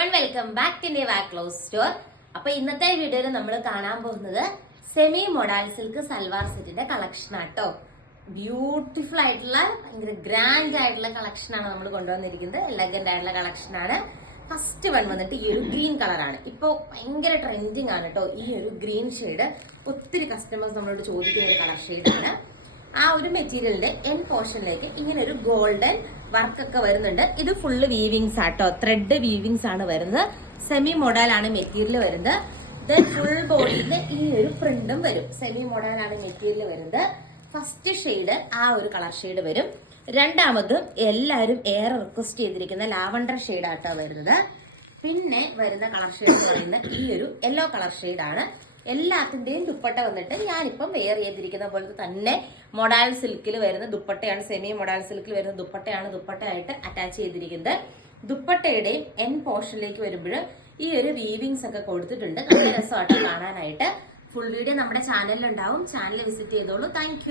Everyone welcome back to India walk cloth store. അപ്പൊ ഇന്നത്തെ വീഡിയോയിൽ നമ്മൾ കാണാൻ പോകുന്നത് സെമി മൊഡാൽ സിൽക്ക് സൽവാർ സെറ്റിന്റെ കളക്ഷൻ ആട്ടോ. ബ്യൂട്ടിഫുൾ ആയിട്ടുള്ള ഭയങ്കര ഗ്രാൻഡ് ആയിട്ടുള്ള കളക്ഷൻ ആണ് നമ്മൾ കൊണ്ടുവന്നിരിക്കുന്നത്. എലഗന്റ് ആയിട്ടുള്ള കളക്ഷൻ ആണ്. ഫസ്റ്റ് വൺ വന്നിട്ട് ഈ ഒരു ഗ്രീൻ കളറാണ്. ഇപ്പോൾ ഭയങ്കര ട്രെൻഡിങ് ആണ് കേട്ടോ ഈ ഒരു ഗ്രീൻ ഷെയ്ഡ്. ഒത്തിരി കസ്റ്റമേഴ്സ് നമ്മളോട് ചോദിക്കുന്ന ഒരു കളർ ഷെയ്ഡാണ്. ആ ഒരു മെറ്റീരിയലിന്റെ എൻ പോർഷനിലേക്ക് ഇങ്ങനെ ഒരു ഗോൾഡൻ വർക്ക് ഒക്കെ വരുന്നുണ്ട്. ഇത് ഫുള്ള് വീവിങ്സ് ആട്ടോ, ത്രെഡ് വീവിങ്സ് ആണ് വരുന്നത്. സെമി മോഡലാണ് മെറ്റീരിയൽ വരുന്നത്. ദെൻ ഫുൾ ബോഡിയിൽ ഈ ഒരു പ്രിന്റും വരും. സെമി മോഡലാണ് മെറ്റീരിയൽ വരുന്നത്. ഫസ്റ്റ് ഷെയ്ഡ് ആ ഒരു കളർ ഷെയ്ഡ് വരും. രണ്ടാമതും എല്ലാവരും ഏറെ റിക്വസ്റ്റ് ചെയ്തിരിക്കുന്ന ലാവണ്ടർ ഷെയ്ഡ് ആട്ടോ വരുന്നത്. പിന്നെ വരുന്ന കളർ ഷെയ്ഡ് എന്ന് പറയുന്നത് ഈ ഒരു യെല്ലോ കളർ ഷെയ്ഡാണ്. എല്ലാത്തിന്റെയും ദുപ്പട്ട വന്നിട്ട് ഞാനിപ്പം വെയർ ചെയ്തിരിക്കുന്ന പോലത്തെ തന്നെ മൊഡാൽ സിൽക്കിൽ വരുന്ന ദുപ്പട്ടയാണ്. സെമി മൊഡാൽ സിൽക്കിൽ വരുന്ന ദുപ്പട്ടയാണ് ദുപ്പട്ടയായിട്ട് അറ്റാച്ച് ചെയ്തിരിക്കുന്നത്. ദുപ്പട്ടയുടെയും എൻ പോർഷനിലേക്ക് വരുമ്പോൾ ഈ ഒരു വീവിങ്സ് ഒക്കെ കൊടുത്തിട്ടുണ്ട്. നല്ല രസമായിട്ട് കാണാനായിട്ട്. ഫുൾ വീഡിയോ നമ്മുടെ ചാനലിൽ ഉണ്ടാവും. ചാനൽ വിസിറ്റ് ചെയ്തോളൂ. താങ്ക്